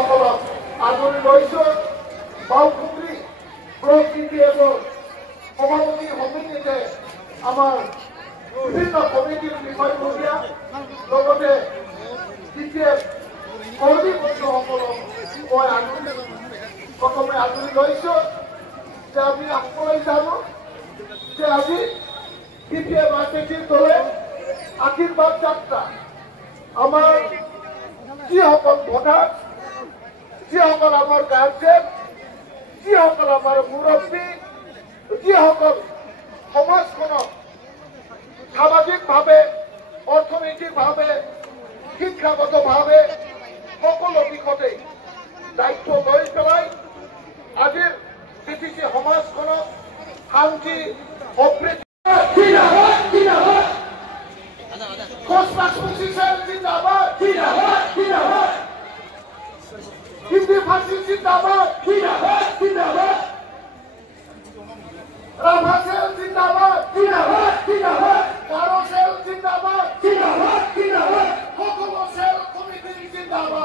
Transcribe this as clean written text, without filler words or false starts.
সকলক আদৰি লৈছো। বাওকুমৰী প্ৰকৃতি এবং সভাপতি সমিতিতে আমাৰ বিভিন্ন কমিটিৰ বিষয়ববীয়া লগতে কৰ্মী বন্ধুসকলক মই প্ৰথমে আদৰি লৈছো যে আমি সকলোৱে জানো যে আজি CPM আৰজেডিৰ দলে আশীৰ্বাদ যাত্ৰা আমাৰ যিসকল ভোটাৰ, যিসকল আমাৰ গাৰ্জেন, যিসকল আমাৰ মুৰব্বী, যিসকল সমাজখনক সামাজিকভাৱে, অৰ্থনৈতিকভাৱে, শিক্ষাগতভাৱে সকলো দিশতেই দায়িত্ব লৈ পেলাই আজিৰ পৃথিৱী সমাজখনক শান্তি সমৃদ্ধি হিন্দি ফাঁসি জিন্দাবাদ, ৰাভা সেল জিন্দাবাদ, কাৰো সেল জিন্দাবাদ, সকল সেল কমিটি জিন্দাবাদ।